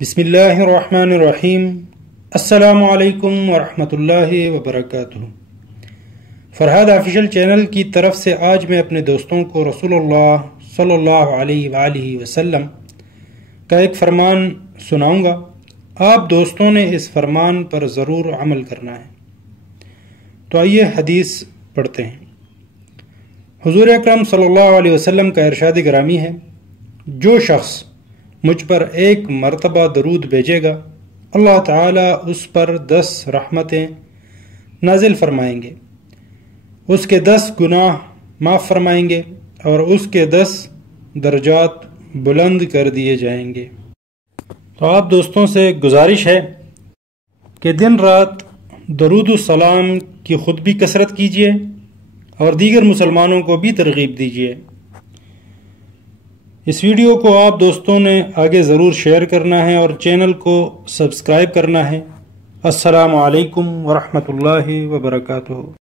بسم اللہ الرحمن الرحیم۔ السلام علیکم ورحمۃ اللہ وبرکاتہ۔ فرحاد آفیشل چینل کی طرف سے آج میں اپنے دوستوں کو رسول اللہ صلی اللہ علیہ وآلہ وسلم کا ایک فرمان سناؤں گا۔ آپ دوستوں نے اس فرمان پر ضرور عمل کرنا ہے۔ تو آئیے حدیث پڑھتے ہیں۔ حضور اکرم صلی اللہ علیہ وسلم کا ارشاد گرامی ہے، جو شخص مجھ پر ایک مرتبہ درود بھیجے گا، اللہ تعالیٰ اس پر 10 رحمتیں نازل فرمائیں گے، اس کے 10 گناہ معاف فرمائیں گے اور اس کے 10 درجات بلند کر دیے جائیں گے۔ تو آپ دوستوں سے گزارش ہے کہ دن رات درود السلام کی خود بھی کثرت کیجیے اور دیگر مسلمانوں کو بھی ترغیب دیجیے۔ اس ویڈیو کو آپ دوستوں نے آگے ضرور شیئر کرنا ہے اور چینل کو سبسکرائب کرنا ہے۔ السلام علیکم ورحمۃ اللہ وبرکاتہ۔